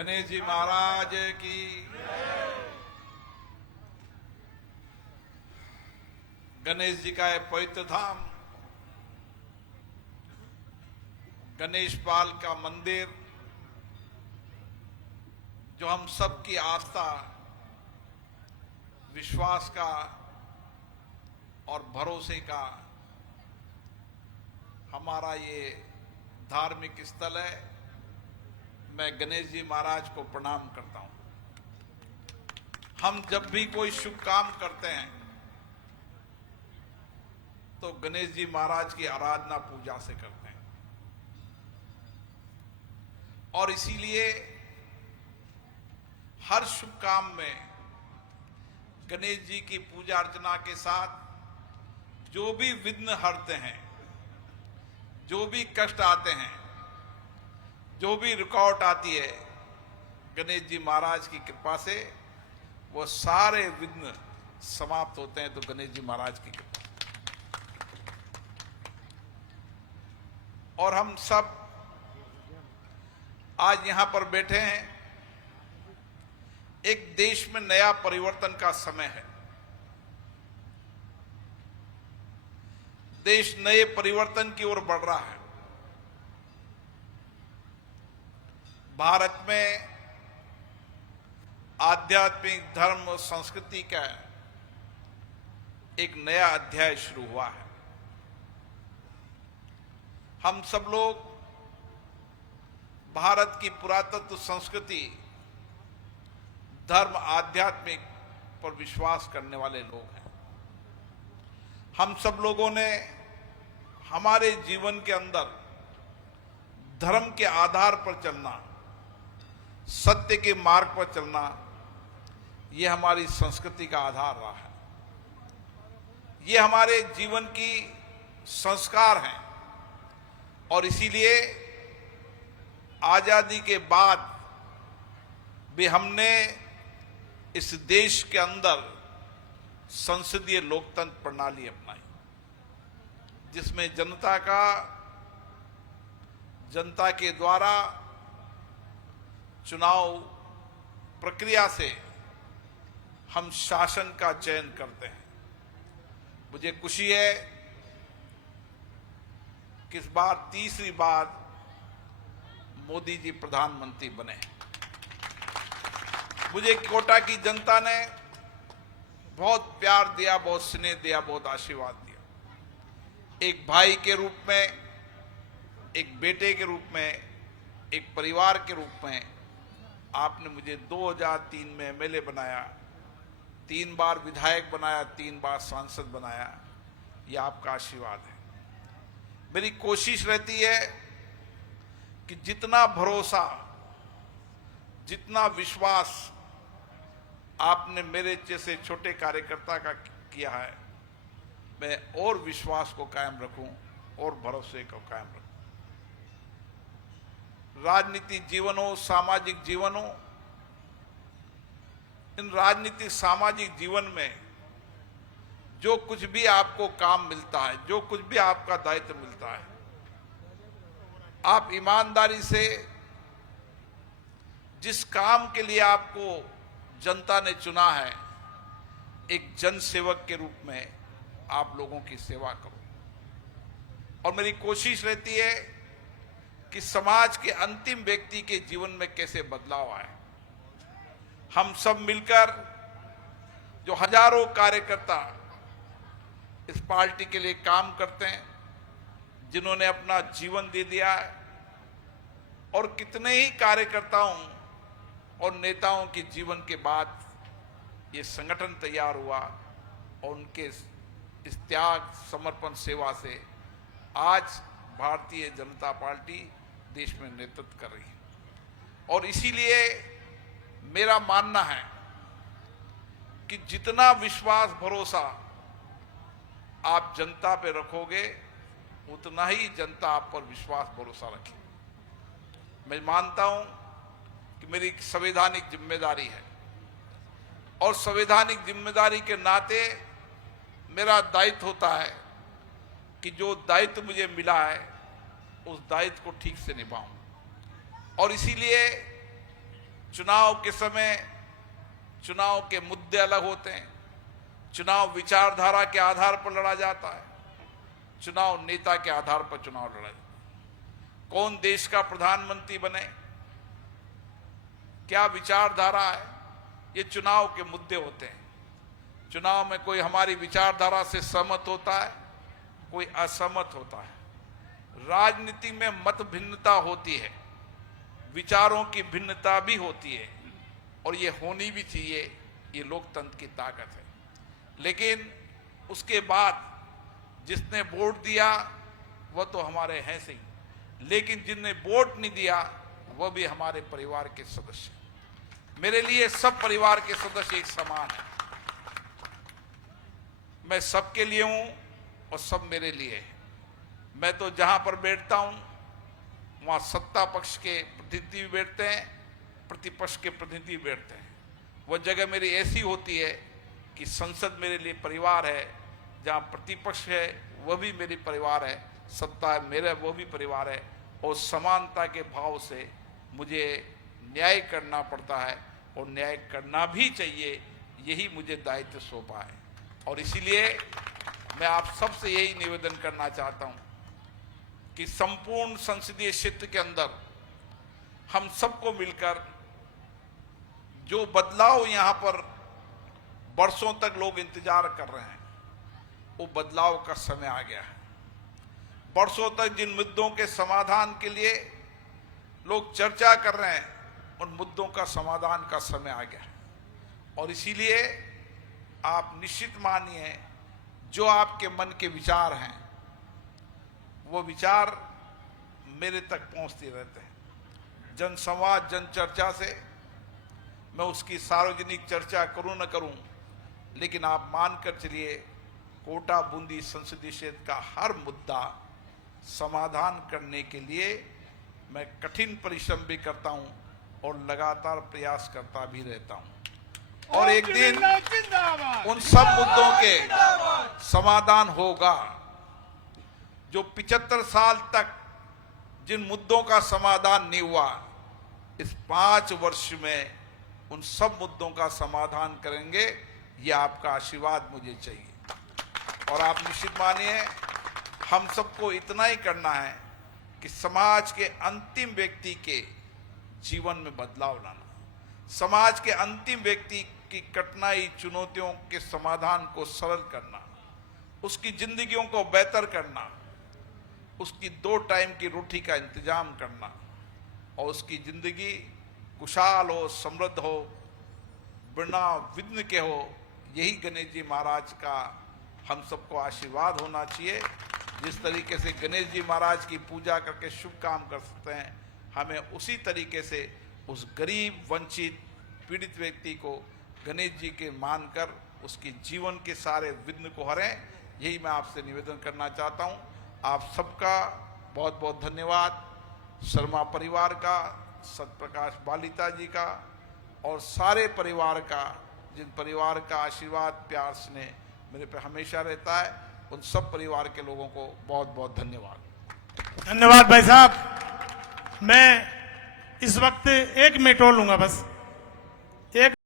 गणेश जी महाराज की। गणेश जी का ये पवित्र धाम, गणेश पाल का मंदिर, जो हम सबकी आस्था, विश्वास का और भरोसे का हमारा ये धार्मिक स्थल है। मैं गणेश जी महाराज को प्रणाम करता हूं। हम जब भी कोई शुभ काम करते हैं तो गणेश जी महाराज की आराधना पूजा से करते हैं, और इसीलिए हर शुभ काम में गणेश जी की पूजा अर्चना के साथ जो भी विघ्न हरते हैं, जो भी कष्ट आते हैं, जो भी रुकावट आती है, गणेश जी महाराज की कृपा से वो सारे विघ्न समाप्त होते हैं। तो गणेश जी महाराज की कृपा। और हम सब आज यहां पर बैठे हैं, एक देश में नया परिवर्तन का समय है। देश नए परिवर्तन की ओर बढ़ रहा है। भारत में आध्यात्मिक धर्म और संस्कृति का एक नया अध्याय शुरू हुआ है। हम सब लोग भारत की पुरातत्व संस्कृति, धर्म, आध्यात्मिक पर विश्वास करने वाले लोग हैं। हम सब लोगों ने हमारे जीवन के अंदर धर्म के आधार पर चलना, सत्य के मार्ग पर चलना, यह हमारी संस्कृति का आधार रहा है। ये हमारे जीवन की संस्कार हैं, और इसीलिए आजादी के बाद भी हमने इस देश के अंदर संसदीय लोकतंत्र प्रणाली अपनाई, जिसमें जनता के द्वारा चुनाव प्रक्रिया से हम शासन का चयन करते हैं। मुझे खुशी है कि इस बार तीसरी बार मोदी जी प्रधानमंत्री बने। मुझे कोटा की जनता ने बहुत प्यार दिया, बहुत स्नेह दिया, बहुत आशीर्वाद दिया। एक भाई के रूप में, एक बेटे के रूप में, एक परिवार के रूप में आपने मुझे 2003 में एमएलए बनाया, 3 बार विधायक बनाया, 3 बार सांसद बनाया। यह आपका आशीर्वाद है। मेरी कोशिश रहती है कि जितना भरोसा, जितना विश्वास आपने मेरे जैसे छोटे कार्यकर्ता का किया है, मैं और विश्वास को कायम रखूं और भरोसे को कायम रखूं। राजनीतिक जीवन हो, सामाजिक जीवन हो, इन राजनीतिक सामाजिक जीवन में जो कुछ भी आपको काम मिलता है, जो कुछ भी आपका दायित्व मिलता है, आप ईमानदारी से जिस काम के लिए आपको जनता ने चुना है, एक जनसेवक के रूप में आप लोगों की सेवा करो। और मेरी कोशिश रहती है कि समाज के अंतिम व्यक्ति के जीवन में कैसे बदलाव आए। हम सब मिलकर, जो हजारों कार्यकर्ता इस पार्टी के लिए काम करते हैं, जिन्होंने अपना जीवन दे दिया है, और कितने ही कार्यकर्ताओं और नेताओं के जीवन के बाद ये संगठन तैयार हुआ, और उनके इस त्याग, समर्पण, सेवा से आज भारतीय जनता पार्टी देश में नेतृत्व कर रही है। और इसीलिए मेरा मानना है कि जितना विश्वास, भरोसा आप जनता पे रखोगे, उतना ही जनता आप पर विश्वास, भरोसा रखेगी। मैं मानता हूं कि मेरी एक संवैधानिक जिम्मेदारी है, और संवैधानिक जिम्मेदारी के नाते मेरा दायित्व होता है कि जो दायित्व मुझे मिला है, उस दायित्व को ठीक से निभाऊं। और इसीलिए चुनाव के समय चुनाव के मुद्दे अलग होते हैं। चुनाव विचारधारा के आधार पर लड़ा जाता है, चुनाव नेता के आधार पर चुनाव लड़ा जाता है। कौन देश का प्रधानमंत्री बने, क्या विचारधारा है, ये चुनाव के मुद्दे होते हैं। चुनाव में कोई हमारी विचारधारा से सहमत होता है, कोई असहमत होता है। राजनीति में मत भिन्नता होती है, विचारों की भिन्नता भी होती है, और ये होनी भी चाहिए, ये लोकतंत्र की ताकत है। लेकिन उसके बाद जिसने वोट दिया वह तो हमारे हैं सही, लेकिन जिसने वोट नहीं दिया वह भी हमारे परिवार के सदस्य। मेरे लिए सब परिवार के सदस्य एक समान है। मैं सबके लिए हूं और सब मेरे लिए है। मैं तो जहां पर बैठता हूं वहां सत्ता पक्ष के प्रतिनिधि भी बैठते हैं, प्रतिपक्ष के प्रतिनिधि भी बैठते हैं। वह जगह मेरी ऐसी होती है कि संसद मेरे लिए परिवार है, जहां प्रतिपक्ष है वह भी मेरी परिवार है, सत्ता है मेरा वो भी परिवार है, और समानता के भाव से मुझे न्याय करना पड़ता है, और न्याय करना भी चाहिए। यही मुझे दायित्व सौंपा है, और इसीलिए मैं आप सबसे यही निवेदन करना चाहता हूं कि संपूर्ण संसदीय क्षेत्र के अंदर हम सबको मिलकर जो बदलाव यहां पर वर्षों तक लोग इंतजार कर रहे हैं, वो बदलाव का समय आ गया है। वर्षों तक जिन मुद्दों के समाधान के लिए लोग चर्चा कर रहे हैं, उन मुद्दों का समाधान का समय आ गया है। और इसीलिए आप निश्चित मानिए, जो आपके मन के विचार हैं वो विचार मेरे तक पहुंचते रहते हैं। जन संवाद, जन चर्चा से मैं उसकी सार्वजनिक चर्चा करूं न करूं, लेकिन आप मानकर चलिए, कोटा बूंदी संसदीय क्षेत्र का हर मुद्दा समाधान करने के लिए मैं कठिन परिश्रम भी करता हूं और लगातार प्रयास करता भी रहता हूं, और एक दिन उन सब मुद्दों के समाधान होगा। जो 75 साल तक जिन मुद्दों का समाधान नहीं हुआ, इस 5 वर्ष में उन सब मुद्दों का समाधान करेंगे। ये आपका आशीर्वाद मुझे चाहिए। और आप निश्चित मानिए, हम सबको इतना ही करना है कि समाज के अंतिम व्यक्ति के जीवन में बदलाव लाना, समाज के अंतिम व्यक्ति की कठिनाई चुनौतियों के समाधान को सरल करना, उसकी जिंदगियों को बेहतर करना, उसकी 2 टाइम की रोटी का इंतजाम करना, और उसकी जिंदगी खुशहाल हो, समृद्ध हो, बिना विघ्न के हो। यही गणेश जी महाराज का हम सबको आशीर्वाद होना चाहिए। जिस तरीके से गणेश जी महाराज की पूजा करके शुभ काम कर सकते हैं, हमें उसी तरीके से उस गरीब, वंचित, पीड़ित व्यक्ति को गणेश जी के मानकर उसके जीवन के सारे विघ्न को हरें। यही मैं आपसे निवेदन करना चाहता हूं। आप सबका बहुत बहुत धन्यवाद। शर्मा परिवार का, सत्यप्रकाश बालिता जी का, और सारे परिवार का, जिन परिवार का आशीर्वाद, प्यार, स्नेह मेरे पे हमेशा रहता है, उन सब परिवार के लोगों को बहुत बहुत धन्यवाद। धन्यवाद भाई साहब। मैं इस वक्त एक मिनट और लूंगा, बस एक